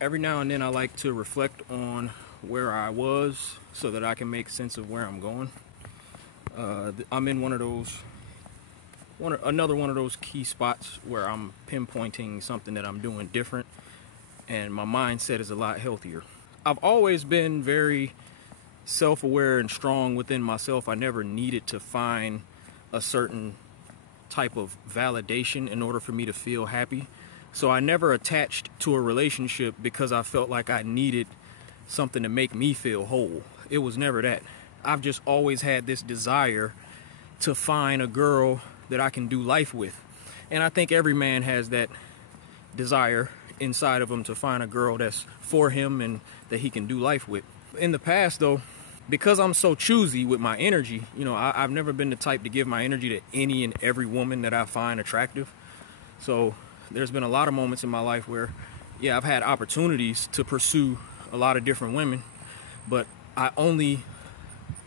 Every now and then I like to reflect on where I was so that I can make sense of where I'm going. I'm in another one of those key spots where I'm pinpointing something that I'm doing different, and my mindset is a lot healthier. I've always been very self-aware and strong within myself. I never needed to find a certain type of validation in order for me to feel happy. So I never attached to a relationship because I felt like I needed something to make me feel whole. It was never that. I've just always had this desire to find a girl that I can do life with. And I think every man has that desire inside of him to find a girl that's for him and that he can do life with. In the past, though, because I'm so choosy with my energy, I've never been the type to give my energy to any and every woman that I find attractive. So there's been a lot of moments in my life where, I've had opportunities to pursue a lot of different women, but I only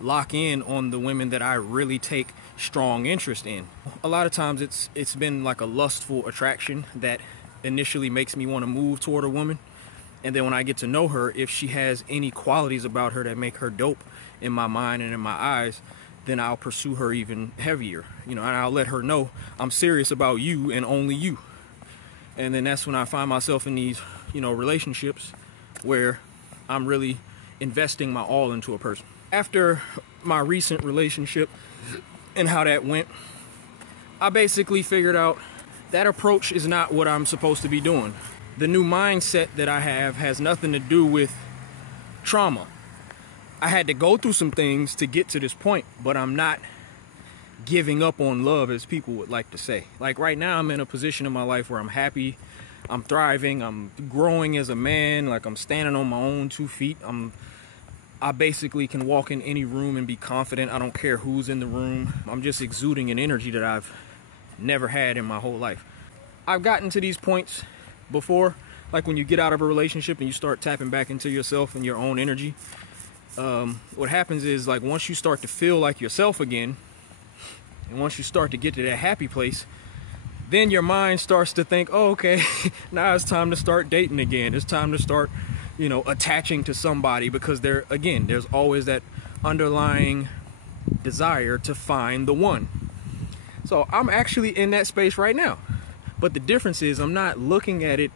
lock in on the women that I really take strong interest in. A lot of times it's been like a lustful attraction that initially makes me want to move toward a woman. And then when I get to know her, if she has any qualities about her that make her dope in my mind and in my eyes, then I'll pursue her even heavier. And I'll let her know I'm serious about you and only you. And then that's when I find myself in these, relationships where I'm really investing my all into a person. After my recent relationship and how that went, I basically figured out that approach is not what I'm supposed to be doing. The new mindset that I have has nothing to do with trauma. I had to go through some things to get to this point, but I'm not giving up on love as people would like to say. Like right now, I'm in a position in my life where I'm happy, I'm thriving, I'm growing as a man, like I'm standing on my own 2 feet. I basically can walk in any room and be confident. I don't care who's in the room. I'm just exuding an energy that I've never had in my whole life. I've gotten to these points before, like when you get out of a relationship and you start tapping back into yourself and your own energy. What happens is, like, once you start to feel like yourself again, and once you start to get to that happy place, then your mind starts to think, oh, okay, now it's time to start dating again. It's time to start, attaching to somebody, because there's always that underlying desire to find the one. So I'm actually in that space right now. But the difference is I'm not looking at it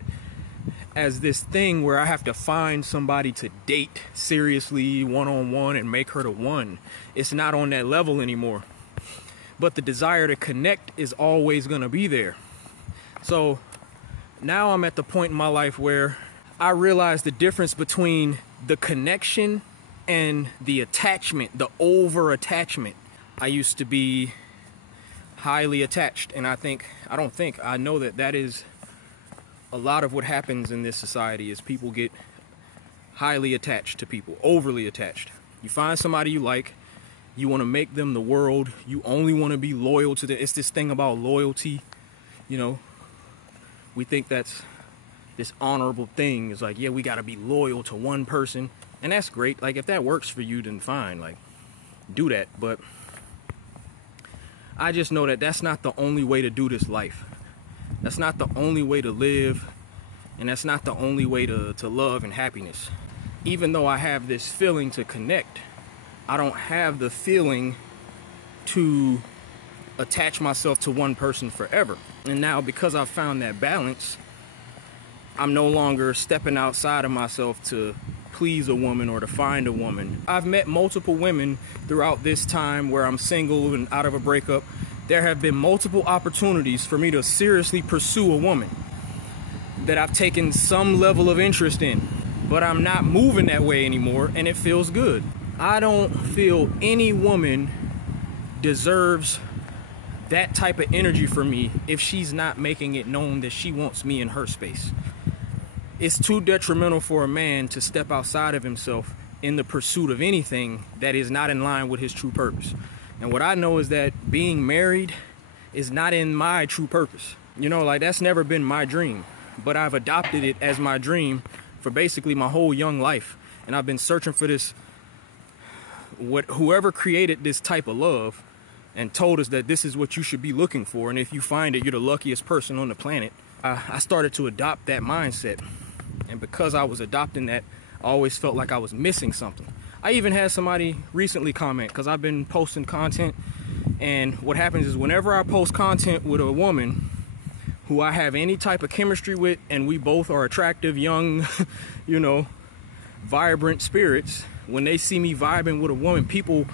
as this thing where I have to find somebody to date seriously one-on-one and make her the one. It's not on that level anymore. But the desire to connect is always going to be there. So now I'm at the point in my life where I realize the difference between the connection and the attachment, the over-attachment. I used to be highly attached, and I know that is a lot of what happens in this society. Is people get highly attached to people, overly attached. You find somebody you like, you want to make them the world, you only want to be loyal to them. It's this thing about loyalty, we think that's this honorable thing. It's like, we got to be loyal to one person, and that's great. Like, if that works for you, then fine, like, do that. But I just know that that's not the only way to do this life. That's not the only way to live, and that's not the only way to love and happiness. Even though I have this feeling to connect, I don't have the feeling to attach myself to one person forever. And now, because I've found that balance, I'm no longer stepping outside of myself to please a woman or to find a woman. I've met multiple women throughout this time where I'm single and out of a breakup. There have been multiple opportunities for me to seriously pursue a woman that I've taken some level of interest in, but I'm not moving that way anymore, and it feels good. I don't feel any woman deserves that type of energy from me if she's not making it known that she wants me in her space. It's too detrimental for a man to step outside of himself in the pursuit of anything that is not in line with his true purpose. And what I know is that being married is not in my true purpose. That's never been my dream, but I've adopted it as my dream for basically my whole young life. And I've been searching for this, whoever created this type of love and told us that this is what you should be looking for, and if you find it, you're the luckiest person on the planet. I started to adopt that mindset. And because I was adopting that, I always felt like I was missing something. I even had somebody recently comment, because I've been posting content, and what happens is whenever I post content with a woman who I have any type of chemistry with, and we both are attractive, young, you know, vibrant spirits, when they see me vibing with a woman, people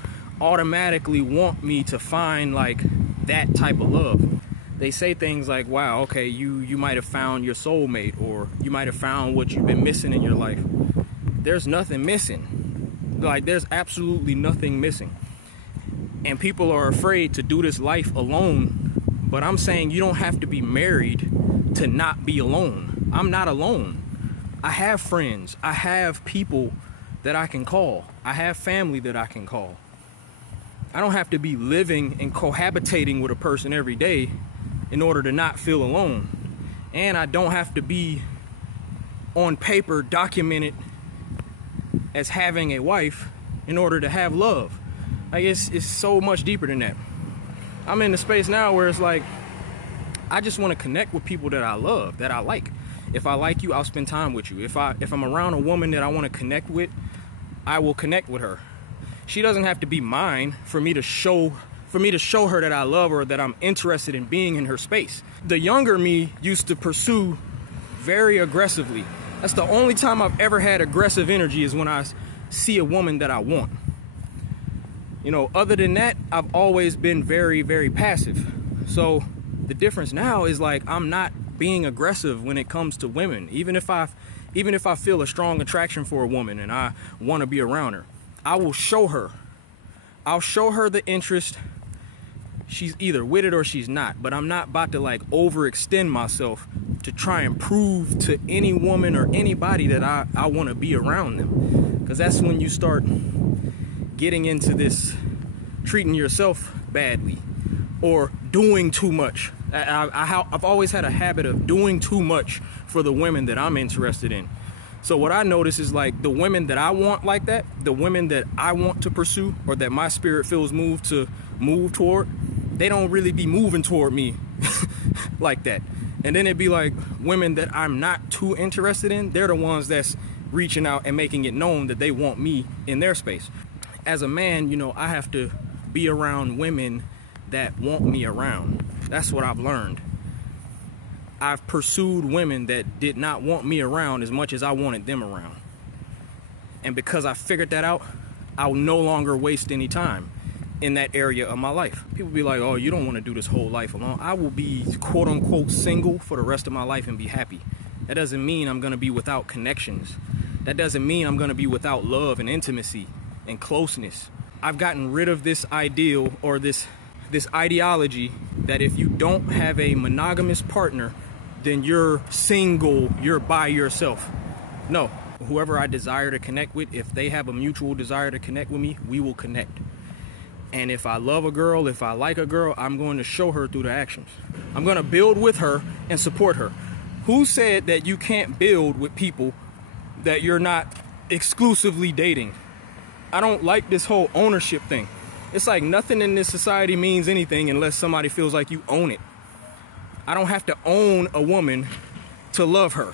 automatically want me to find like that type of love. They say things like, wow, okay, you might have found your soulmate, or you might have found what you've been missing in your life. There's nothing missing. Like, there's absolutely nothing missing. And people are afraid to do this life alone. But I'm saying you don't have to be married to not be alone. I'm not alone. I have friends. I have people that I can call. I have family that I can call. I don't have to be living and cohabitating with a person every day in order to not feel alone. And I don't have to be on paper documented as having a wife in order to have love. Like, it's so much deeper than that. I'm in the space now where it's like, I just want to connect with people that I love, that I like. If I like you, I'll spend time with you. If I'm around a woman that I want to connect with, I will connect with her. She doesn't have to be mine for me to show her that I love her, that I'm interested in being in her space. The younger me used to pursue very aggressively. That's the only time I've ever had aggressive energy, is when I see a woman that I want. You know, other than that, I've always been very, very passive. So the difference now is like, I'm not being aggressive when it comes to women. Even if I feel a strong attraction for a woman and I want to be around her, I will show her. I'll show her the interest. She's either with it or she's not. But I'm not about to like overextend myself to try and prove to any woman or anybody that I want to be around them. Because that's when you start getting into this treating yourself badly or doing too much. I've always had a habit of doing too much for the women that I'm interested in. So what I notice is like, the women that I want like that, the women that I want to pursue, or that my spirit feels moved to move toward, they don't really be moving toward me like that. And then it'd be like women that I'm not too interested in, they're the ones that's reaching out and making it known that they want me in their space. As a man, you know, I have to be around women that want me around. That's what I've learned. I've pursued women that did not want me around as much as I wanted them around. And because I figured that out, I'll no longer waste any time in that area of my life. People be like, oh, you don't want to do this whole life alone. I will be quote unquote single for the rest of my life and be happy. That doesn't mean I'm going to be without connections. That doesn't mean I'm going to be without love and intimacy and closeness. I've gotten rid of this ideal, or this ideology, that if you don't have a monogamous partner, then you're single, you're by yourself. No, whoever I desire to connect with, if they have a mutual desire to connect with me, we will connect. And if I love a girl, if I like a girl, I'm going to show her through the actions. I'm going to build with her and support her. Who said that you can't build with people that you're not exclusively dating? I don't like this whole ownership thing. It's like nothing in this society means anything unless somebody feels like you own it. I don't have to own a woman to love her.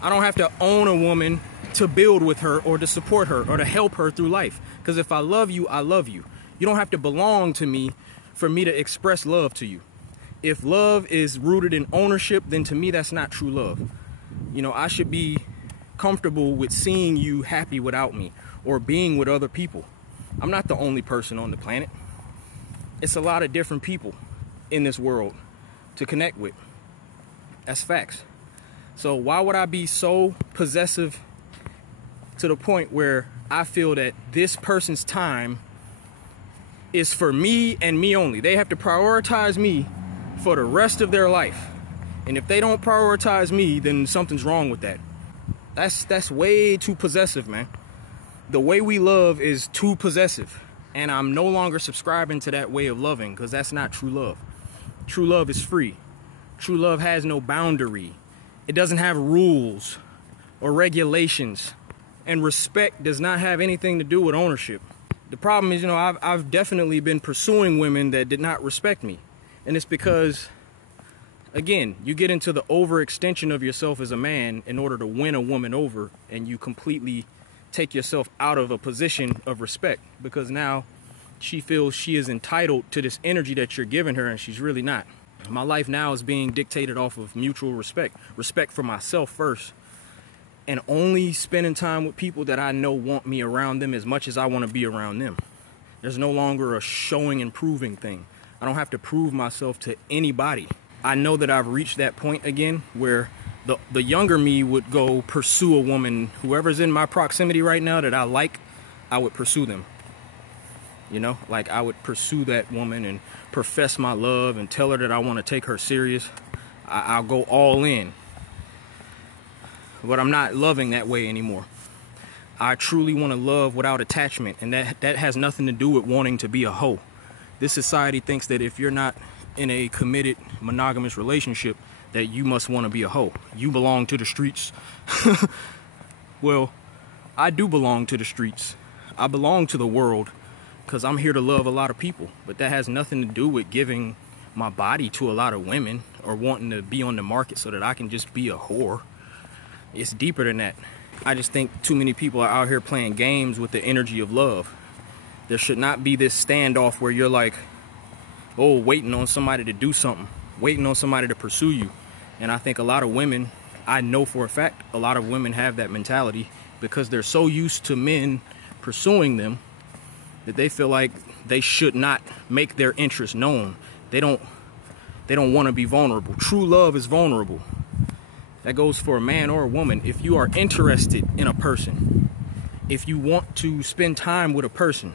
I don't have to own a woman to build with her or to support her or to help her through life. Because if I love you, I love you. You don't have to belong to me for me to express love to you. If love is rooted in ownership, then to me that's not true love. You know, I should be comfortable with seeing you happy without me or being with other people. I'm not the only person on the planet. It's a lot of different people in this world to connect with. That's facts. So why would I be so possessive to the point where I feel that this person's time is for me and me only? They have to prioritize me for the rest of their life. And if they don't prioritize me, then something's wrong with that. That's way too possessive, man. The way we love is too possessive. And I'm no longer subscribing to that way of loving, because that's not true love. True love is free. True love has no boundary. It doesn't have rules or regulations. And respect does not have anything to do with ownership. The problem is, you know, I've definitely been pursuing women that did not respect me. And it's because again, you get into the overextension of yourself as a man in order to win a woman over, and you completely take yourself out of a position of respect, because now she feels she is entitled to this energy that you're giving her, and she's really not. My life now is being dictated off of mutual respect for myself first, and only spending time with people that I know want me around them as much as I want to be around them. There's no longer a showing and proving thing. I don't have to prove myself to anybody. I know that I've reached that point again where the younger me would go pursue a woman, whoever's in my proximity right now that I like, I would pursue them. You know, like I would pursue that woman and profess my love and tell her that I want to take her serious. I'll go all in. But I'm not loving that way anymore. I truly want to love without attachment, and that has nothing to do with wanting to be a hoe. This society thinks that if you're not in a committed monogamous relationship, that you must want to be a hoe. You belong to the streets. Well, I do belong to the streets. I belong to the world because I'm here to love a lot of people. But that has nothing to do with giving my body to a lot of women or wanting to be on the market so that I can just be a whore. It's deeper than that. I just think too many people are out here playing games with the energy of love. There should not be this standoff where you're like, oh, waiting on somebody to do something, waiting on somebody to pursue you. And I think a lot of women, I know for a fact, a lot of women have that mentality because they're so used to men pursuing them that they feel like they should not make their interests known. They don't want to be vulnerable. True love is vulnerable. That goes for a man or a woman. If you are interested in a person, if you want to spend time with a person,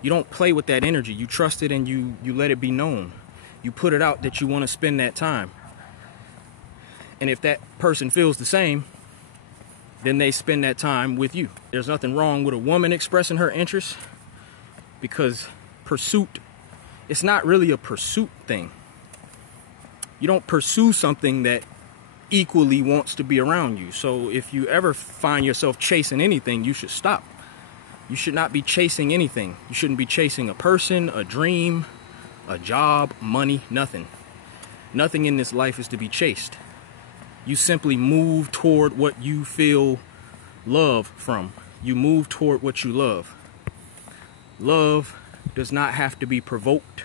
you don't play with that energy. You trust it and you let it be known. You put it out that you want to spend that time. And if that person feels the same, then they spend that time with you. There's nothing wrong with a woman expressing her interest, because pursuit, it's not really a pursuit thing. You don't pursue something that equally wants to be around you. So if you ever find yourself chasing anything, you should stop. You should not be chasing anything. You shouldn't be chasing a person, a dream, a job, money, nothing. Nothing in this life is to be chased. You simply move toward what you feel love from. You move toward what you love. Love does not have to be provoked.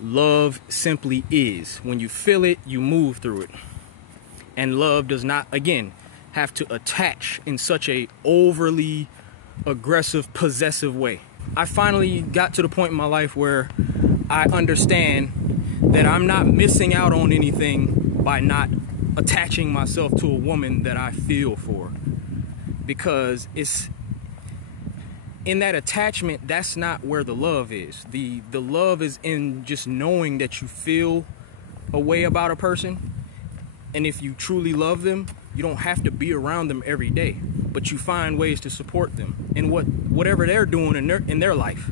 Love simply is. When you feel it, you move through it. And love does not, again, have to attach in such a overly aggressive, possessive way. I finally got to the point in my life where I understand that I'm not missing out on anything by not attaching myself to a woman that I feel for. Because it's in that attachment, that's not where the love is. The love is in just knowing that you feel a way about a person. And if you truly love them, you don't have to be around them every day, but you find ways to support them in whatever they're doing in their life.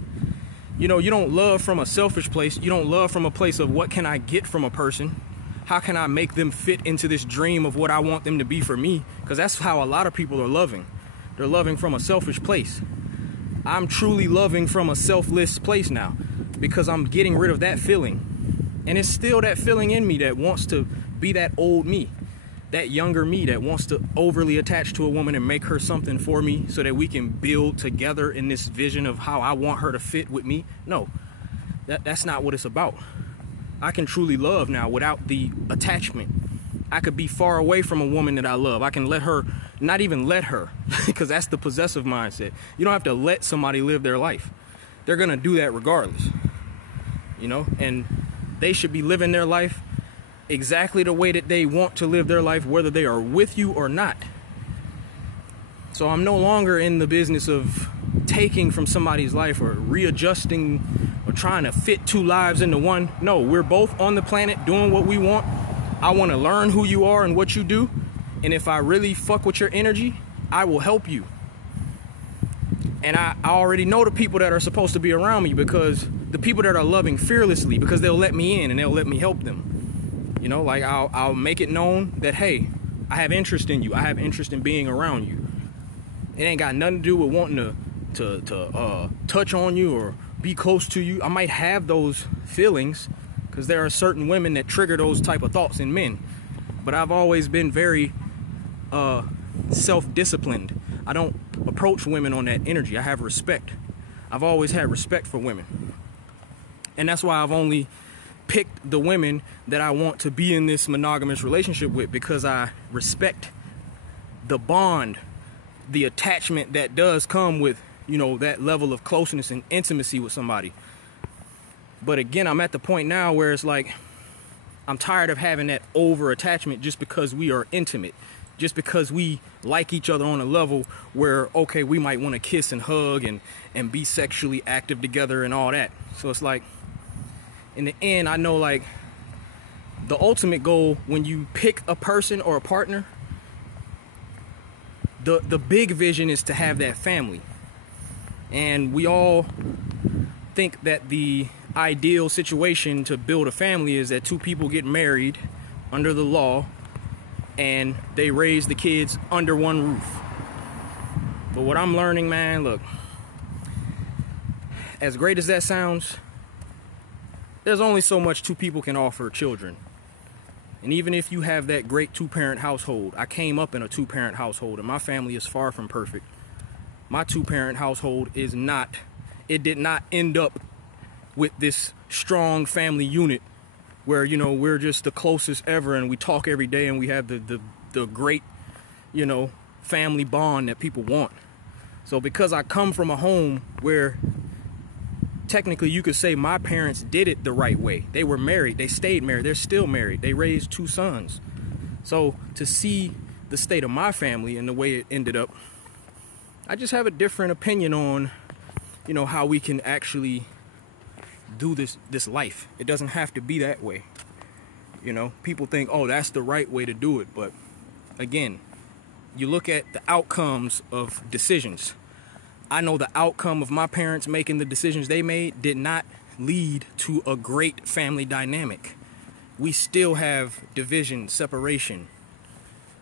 You know, you don't love from a selfish place. You don't love from a place of what can I get from a person? How can I make them fit into this dream of what I want them to be for me? Because that's how a lot of people are loving. They're loving from a selfish place. I'm truly loving from a selfless place now because I'm getting rid of that feeling. And it's still that feeling in me that wants to be that old me, that younger me that wants to overly attach to a woman and make her something for me so that we can build together in this vision of how I want her to fit with me. No, that's not what it's about. I can truly love now without the attachment. I could be far away from a woman that I love. I can let her, not even let her, because that's the possessive mindset. You don't have to let somebody live their life. They're going to do that regardless, you know, and they should be living their life exactly the way that they want to live their life, whether they are with you or not. So I'm no longer in the business of taking from somebody's life or readjusting or trying to fit two lives into one. No, we're both on the planet doing what we want. I want to learn who you are and what you do. And if I really fuck with your energy, I will help you. And I already know the people that are supposed to be around me, because the people that are loving fearlessly, because they'll let me in and they'll let me help them. You know, like I'll make it known that, hey, I have interest in you. I have interest in being around you. It ain't got nothing to do with wanting to touch on you or be close to you. I might have those feelings because there are certain women that trigger those type of thoughts in men. But I've always been very self-disciplined. I don't approach women on that energy. I have respect. I've always had respect for women. And that's why I've only picked the women that I want to be in this monogamous relationship with, because I respect the bond, the attachment that does come with, you know, that level of closeness and intimacy with somebody. But again, I'm at the point now where it's like, I'm tired of having that over attachment just because we are intimate, just because we like each other on a level where, okay, we might want to kiss and hug and be sexually active together and all that. So it's like, in the end, I know, like, the ultimate goal when you pick a person or a partner, the big vision is to have that family. And we all think that the ideal situation to build a family is that two people get married under the law and they raise the kids under one roof. But what I'm learning, man, look, as great as that sounds, there's only so much two people can offer children. And even if you have that great two-parent household, I came up in a two-parent household, and my family is far from perfect. My two-parent household is not, it did not end up with this strong family unit where, you know, we're just the closest ever and we talk every day and we have the great, you know, family bond that people want. So because I come from a home where technically you could say my parents did it the right way. They were married, they stayed married, they're still married, they raised 2 sons. So to see the state of my family and the way it ended up, I just have a different opinion on, you know, how we can actually do this life. It doesn't have to be that way. You know, people think, oh, that's the right way to do it. But again, you look at the outcomes of decisions. I know the outcome of my parents making the decisions they made did not lead to a great family dynamic. We still have division, separation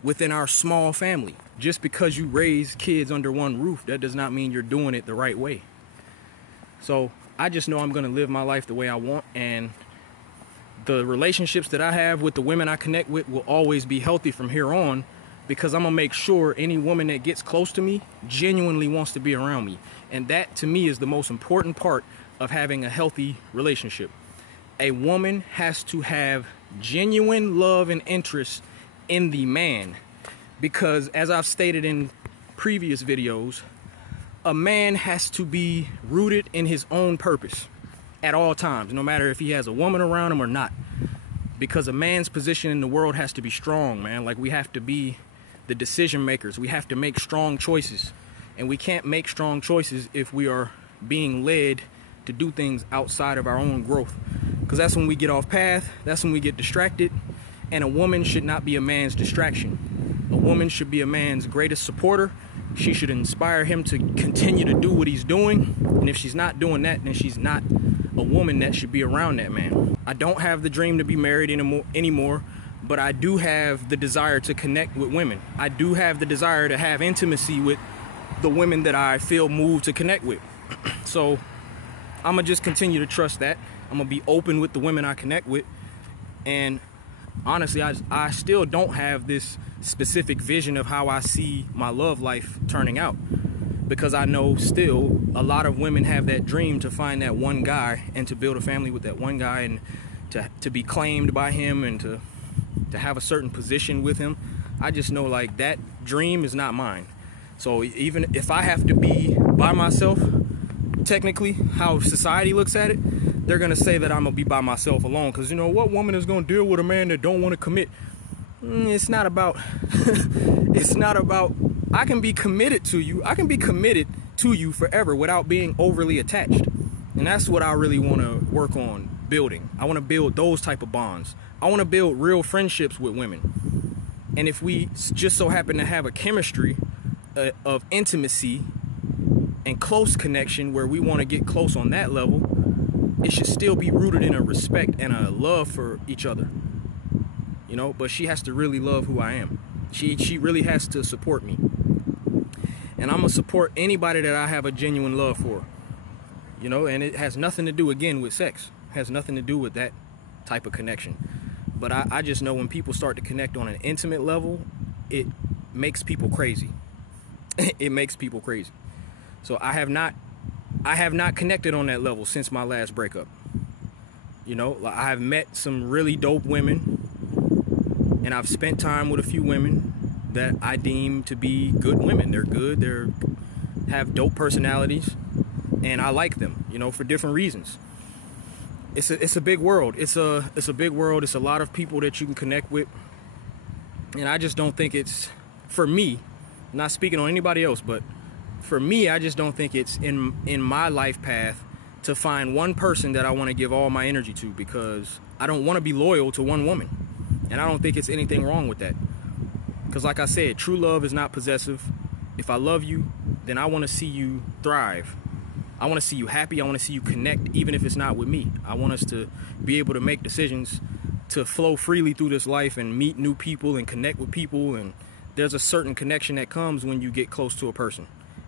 within our small family. Just because you raise kids under one roof, that does not mean you're doing it the right way. So I just know I'm going to live my life the way I want, and the relationships that I have with the women I connect with will always be healthy from here on, because I'm going to make sure any woman that gets close to me genuinely wants to be around me. And that, to me, is the most important part of having a healthy relationship. A woman has to have genuine love and interest in the man. Because, as I've stated in previous videos, a man has to be rooted in his own purpose at all times, no matter if he has a woman around him or not. Because a man's position in the world has to be strong, man. Like, we have to be the decision makers. We have to make strong choices. And we can't make strong choices if we are being led to do things outside of our own growth. Because that's when we get off path. That's when we get distracted. And a woman should not be a man's distraction. A woman should be a man's greatest supporter. She should inspire him to continue to do what he's doing. And if she's not doing that, then she's not a woman that should be around that man. I don't have the dream to be married anymore, but I do have the desire to connect with women. I do have the desire to have intimacy with the women that I feel moved to connect with. So I'm going to just continue to trust that. I'm going to be open with the women I connect with. And honestly, I still don't have this specific vision of how I see my love life turning out, because I know still a lot of women have that dream to find that one guy and to build a family with that one guy and to be claimed by him and to have a certain position with him. I just know, like, that dream is not mine. So even if I have to be by myself, technically how society looks at it, they're gonna say that I'm gonna be by myself alone, because, you know, what woman is gonna deal with a man that don't want to commit? It's not about it's not about, I can be committed to you. I can be committed to you forever without being overly attached. And that's what I really want to work on building. I want to build those type of bonds. I want to build real friendships with women. And if we just so happen to have a chemistry of intimacy and close connection where we want to get close on that level, it should still be rooted in a respect and a love for each other. You know, but she has to really love who I am. She really has to support me. And I'm going to support anybody that I have a genuine love for. You know, and it has nothing to do, again, with sex. It has nothing to do with that type of connection. But I just know when people start to connect on an intimate level, it makes people crazy. It makes people crazy. So I have not connected on that level since my last breakup. You know, I have met some really dope women, and I've spent time with a few women that I deem to be good women. They're good, have dope personalities, and I like them, you know, for different reasons. It's a big world. It's a big world. It's a lot of people that you can connect with. And I just don't think it's, for me, not speaking on anybody else, but for me, I just don't think it's in my life path to find one person that I want to give all my energy to, because I don't want to be loyal to one woman. And I don't think it's anything wrong with that. Because like I said, true love is not possessive. If I love you, then I want to see you thrive. I want to see you happy. I want to see you connect, even if it's not with me. I want us to be able to make decisions to flow freely through this life and meet new people and connect with people. And there's a certain connection that comes when you get close to a person.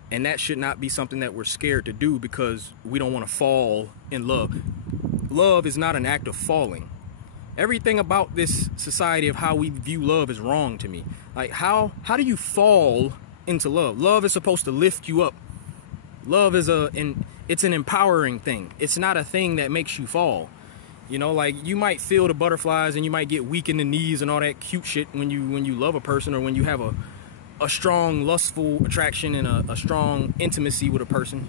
And that should not be something that we're scared to do because we don't want to fall in love. Love is not an act of falling. Everything about this society of how we view love is wrong to me. Like, how do you fall into love? Love is supposed to lift you up. Love is it's an empowering thing. It's not a thing that makes you fall. You know, like, you might feel the butterflies and you might get weak in the knees and all that cute shit when you love a person, or when you have a strong lustful attraction and a strong intimacy with a person.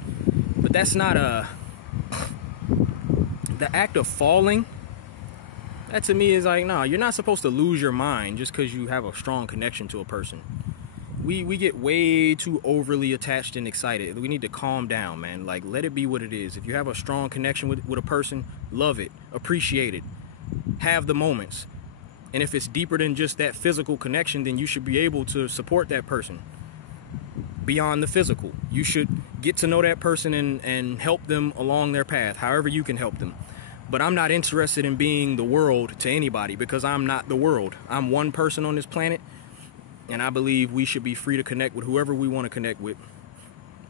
But that's not the act of falling. That to me is like, no, you're not supposed to lose your mind just because you have a strong connection to a person. We get way too overly attached and excited. We need to calm down, man. Like, let it be what it is. If you have a strong connection with a person, love it, appreciate it, have the moments. And if it's deeper than just that physical connection, then you should be able to support that person beyond the physical. You should get to know that person and help them along their path, however you can help them. But I'm not interested in being the world to anybody, because I'm not the world. I'm one person on this planet, and I believe we should be free to connect with whoever we want to connect with.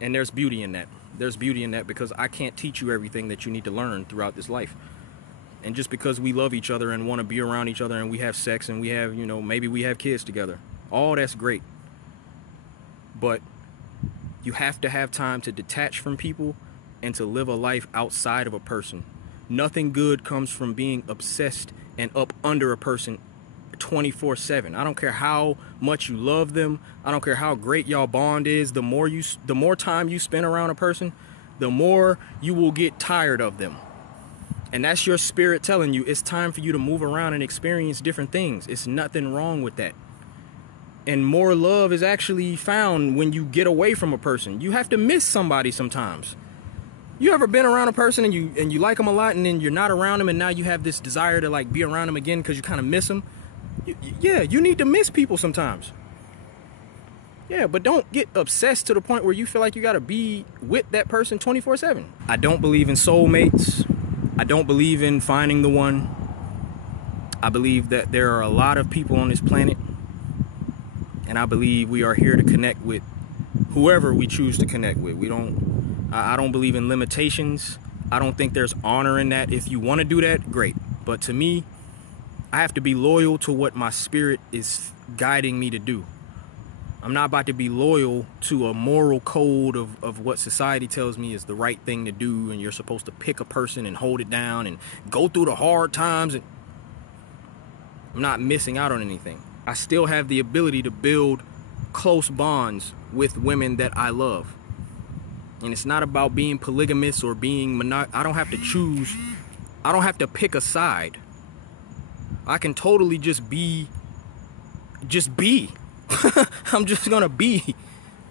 And there's beauty in that. There's beauty in that, because I can't teach you everything that you need to learn throughout this life. And just because we love each other and want to be around each other and we have sex and we have, you know, maybe we have kids together, all that's great. But you have to have time to detach from people and to live a life outside of a person. Nothing good comes from being obsessed and up under a person 24/7. I don't care how much you love them. I don't care how great y'all bond is. The more time you spend around a person, the more you will get tired of them. And that's your spirit telling you it's time for you to move around and experience different things. It's nothing wrong with that. And more love is actually found when you get away from a person. You have to miss somebody sometimes. You ever been around a person and you like them a lot, and then you're not around them, and now you have this desire to like be around them again because you kind of miss them? Yeah, you need to miss people sometimes. Yeah, but don't get obsessed to the point where you feel like you got to be with that person 24/7. I don't believe in soulmates. I don't believe in finding the one. I believe that there are a lot of people on this planet, and I believe we are here to connect with whoever we choose to connect with. I don't believe in limitations. I don't think there's honor in that. If you want to do that, great. But to me, I have to be loyal to what my spirit is guiding me to do. I'm not about to be loyal to a moral code of what society tells me is the right thing to do, and you're supposed to pick a person and hold it down and go through the hard times. And I'm not missing out on anything. I still have the ability to build close bonds with women that I love. And it's not about being polygamous or being I don't have to choose. I don't have to pick a side. I can totally just be. I'm just gonna be.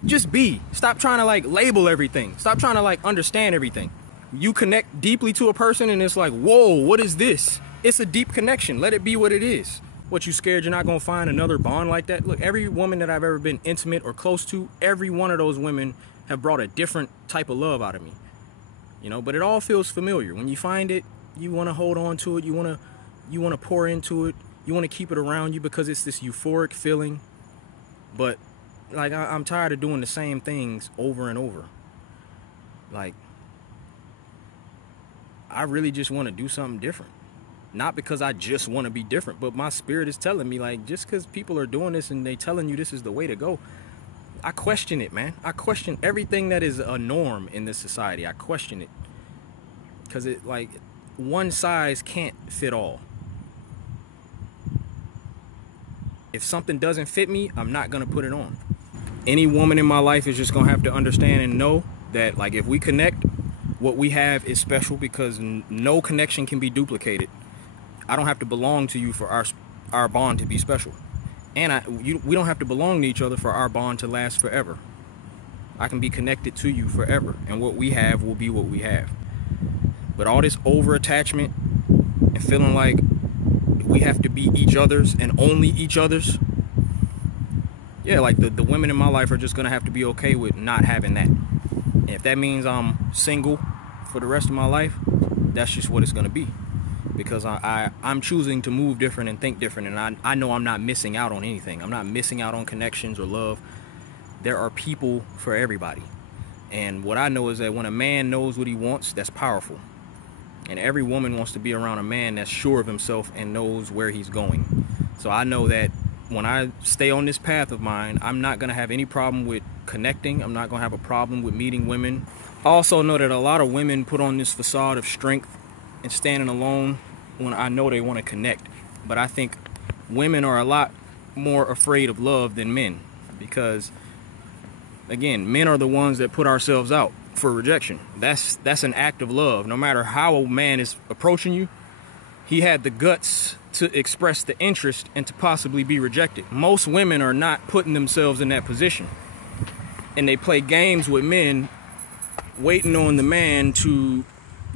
Just be. Stop trying to like label everything. Stop trying to like understand everything. You connect deeply to a person and it's like, whoa, what is this? It's a deep connection. Let it be what it is. What, you scared you're not gonna find another bond like that? Look, every woman that I've ever been intimate or close to, every one of those women have brought a different type of love out of me. You know, but it all feels familiar. When you find it, you want to hold on to it. You want to pour into it. You want to keep it around you because it's this euphoric feeling. But like, I'm tired of doing the same things over and over. Like, I really just want to do something different. Not because I just want to be different, but my spirit is telling me, like, just because people are doing this and they telling you this is the way to go, I question it, man. I question everything that is a norm in this society. I question it. Because it, like, one size can't fit all. If something doesn't fit me, I'm not going to put it on. Any woman in my life is just going to have to understand and know that, like, if we connect, what we have is special, because no connection can be duplicated. I don't have to belong to you for our bond to be special. And we don't have to belong to each other for our bond to last forever. I can be connected to you forever, and what we have will be what we have. But all this over-attachment and feeling like we have to be each other's and only each other's, yeah, like the women in my life are just going to have to be okay with not having that. And if that means I'm single for the rest of my life, that's just what it's going to be. Because I'm choosing to move different and think different, and I know I'm not missing out on anything. I'm not missing out on connections or love. There are people for everybody. And what I know is that when a man knows what he wants, that's powerful. And every woman wants to be around a man that's sure of himself and knows where he's going. So I know that when I stay on this path of mine, I'm not going to have any problem with connecting. I'm not going to have a problem with meeting women. I also know that a lot of women put on this facade of strength and standing alone when I know they want to connect. But I think women are a lot more afraid of love than men, because, again, men are the ones that put ourselves out for rejection. That's an act of love. No matter how a man is approaching you, he had the guts to express the interest and to possibly be rejected. Most women are not putting themselves in that position, and they play games with men, waiting on the man to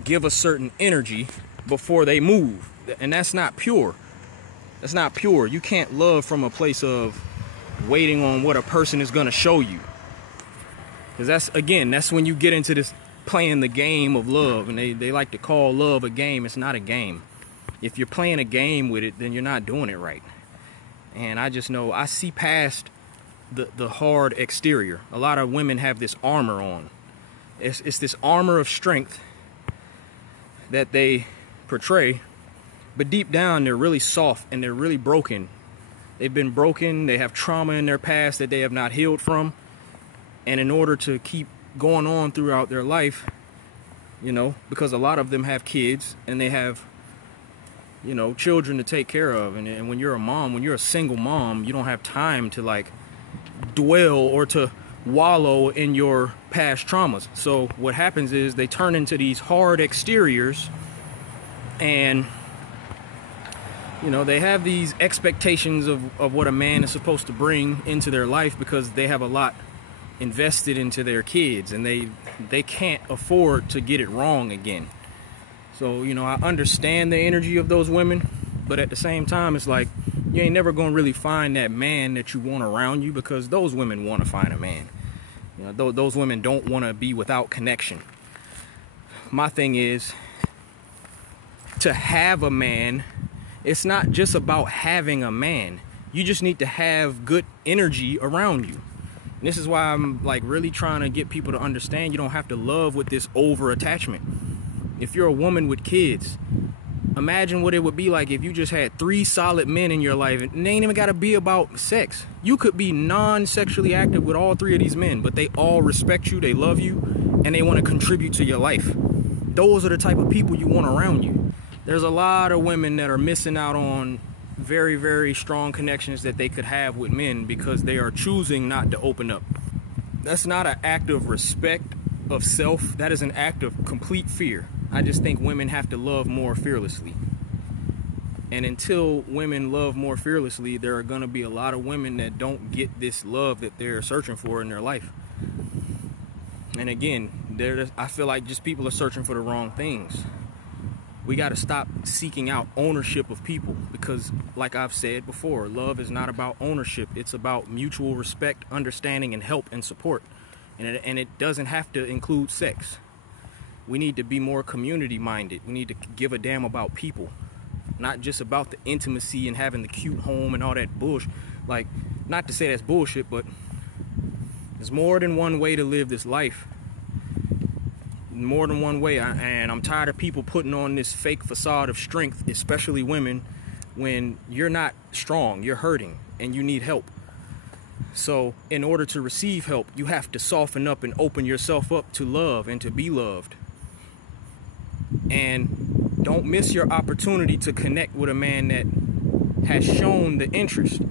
give a certain energy before they move. And that's not pure. That's not pure. You can't love from a place of waiting on what a person is going to show you. Because that's when you get into this playing the game of love. And they like to call love a game. It's not a game. If you're playing a game with it, then you're not doing it right. And I just know, I see past the hard exterior. A lot of women have this armor on. It's this armor of strength that they portray, but deep down they're really soft and they're really broken. They've been broken. They have trauma in their past that they have not healed from. And in order to keep going on throughout their life, because a lot of them have kids and they have, children to take care of. And when you're a mom, when you're a single mom, you don't have time to, like, dwell or to wallow in your past traumas. So what happens is they turn into these hard exteriors, and they have these expectations of what a man is supposed to bring into their life, because they have a lot invested into their kids, and they can't afford to get it wrong again. So I understand the energy of those women, but at the same time, it's like, you ain't never gonna really find that man that you want around you, because those women want to find a man. Those women don't want to be without connection. My thing is, to have a man, it's not just about having a man. You just need to have good energy around you. And this is why I'm, like, really trying to get people to understand you don't have to love with this over attachment. If you're a woman with kids, imagine what it would be like if you just had 3 solid men in your life, and they ain't even got to be about sex. You could be non-sexually active with all 3 of these men, but they all respect you, they love you, and they want to contribute to your life. Those are the type of people you want around you. There's a lot of women that are missing out on very, very strong connections that they could have with men because they are choosing not to open up. That's not an act of respect of self. That is an act of complete fear. I just think women have to love more fearlessly. And until women love more fearlessly, there are going to be a lot of women that don't get this love that they're searching for in their life. And again, I feel like just people are searching for the wrong things. We got to stop seeking out ownership of people, because, like I've said before, love is not about ownership. It's about mutual respect, understanding, and help and support. And it doesn't have to include sex. We need to be more community-minded. We need to give a damn about people, not just about the intimacy and having the cute home and all that bullshit. Like, not to say that's bullshit, but there's more than one way to live this life. more than one way, and I'm tired of people putting on this fake facade of strength, especially women, when you're not strong, you're hurting, and you need help. So in order to receive help, you have to soften up and open yourself up to love and to be loved. And don't miss your opportunity to connect with a man that has shown the interest,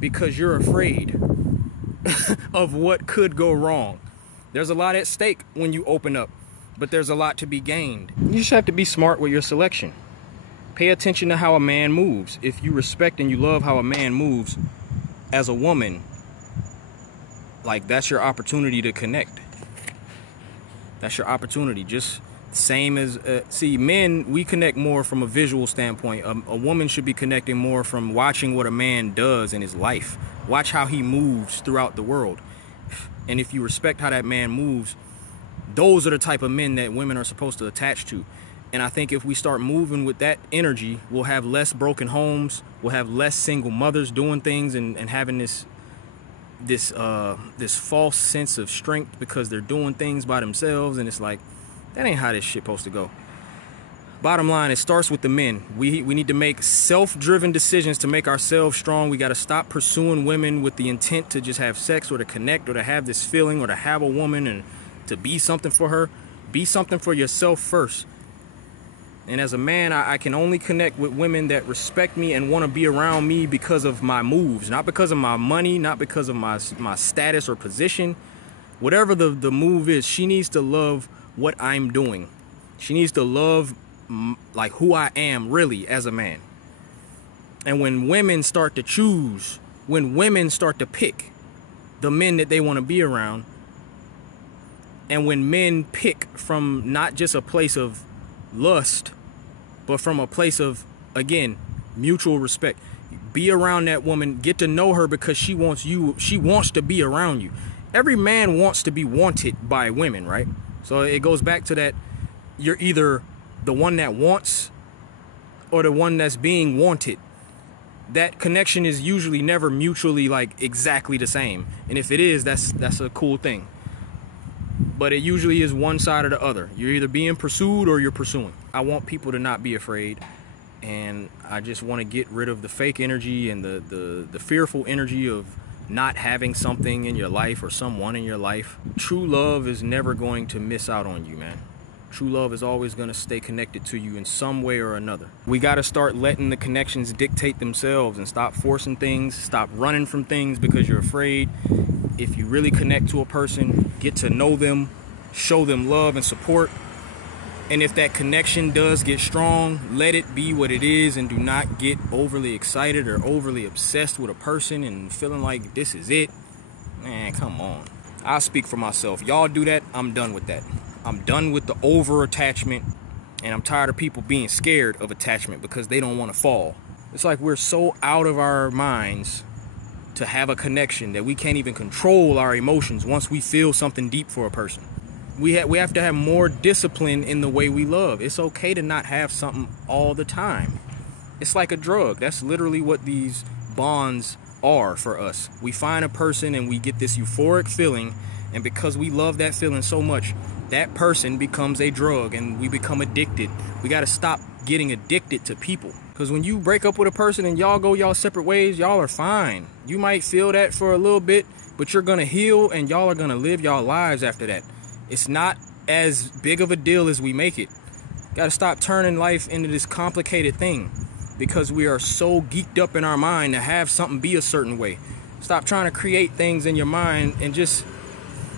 because you're afraid of what could go wrong. There's a lot at stake when you open up, but there's a lot to be gained. You just have to be smart with your selection. Pay attention to how a man moves. If you respect and you love how a man moves, as a woman, like, that's your opportunity to connect. That's your opportunity. Just same as, see, men, we connect more from a visual standpoint. A woman should be connecting more from watching what a man does in his life. Watch how he moves throughout the world. And if you respect how that man moves, those are the type of men that women are supposed to attach to. And I think if we start moving with that energy, we'll have less broken homes. We'll have less single mothers doing things and having this false sense of strength because they're doing things by themselves. And it's like, that ain't how this shit supposed to go. Bottom line, it starts with the men. We need to make self-driven decisions to make ourselves strong. We got to stop pursuing women with the intent to just have sex or to connect or to have this feeling or to have a woman and to be something for her. Be something for yourself first. And as a man, I can only connect with women that respect me and want to be around me because of my moves, not because of my money, not because of my status or position. Whatever the move is, she needs to love what I'm doing. She needs to love like who I am really as a man. And when women start to choose, when women start to pick the men that they want to be around, and when men pick from not just a place of lust, but from a place of, again, mutual respect. Be around that woman, get to know her because she wants you, she wants to be around you. Every man wants to be wanted by women, right? So it goes back to that, you're either the one that wants or the one that's being wanted. That connection is usually never mutually like exactly the same. And if it is, that's a cool thing. But it usually is one side or the other. You're either being pursued or you're pursuing. I want people to not be afraid. And I just want to get rid of the fake energy and the fearful energy of not having something in your life or someone in your life. True love is never going to miss out on you, man. True love is always going to stay connected to you in some way or another. We got to start letting the connections dictate themselves and stop forcing things, stop running from things because you're afraid. If you really connect to a person, get to know them, show them love and support. And if that connection does get strong, let it be what it is and do not get overly excited or overly obsessed with a person and feeling like this is it. Man, come on. I'll speak for myself. Y'all do that, I'm done with that. I'm done with the over attachment, and I'm tired of people being scared of attachment because they don't want to fall. It's like we're so out of our minds to have a connection that we can't even control our emotions once we feel something deep for a person. We have to have more discipline in the way we love. It's okay to not have something all the time. It's like a drug. That's literally what these bonds are for us. We find a person and we get this euphoric feeling, and because we love that feeling so much, that person becomes a drug and we become addicted. We got to stop getting addicted to people. Because when you break up with a person and y'all go y'all separate ways, y'all are fine. You might feel that for a little bit, but you're going to heal and y'all are going to live y'all lives after that. It's not as big of a deal as we make it. Got to stop turning life into this complicated thing because we are so geeked up in our mind to have something be a certain way. Stop trying to create things in your mind and just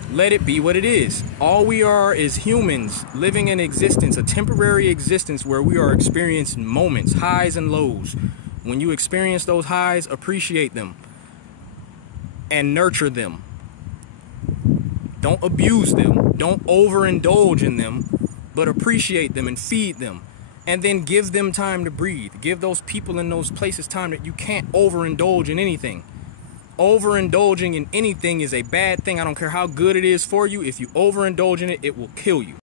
let it be what it is. All we are is humans living an existence, a temporary existence where we are experiencing moments, highs and lows. When you experience those highs, appreciate them and nurture them. Don't abuse them. Don't overindulge in them, but appreciate them and feed them. And then give them time to breathe. Give those people in those places time that you can't overindulge in anything. Overindulging in anything is a bad thing. I don't care how good it is for you. If you overindulge in it, it will kill you.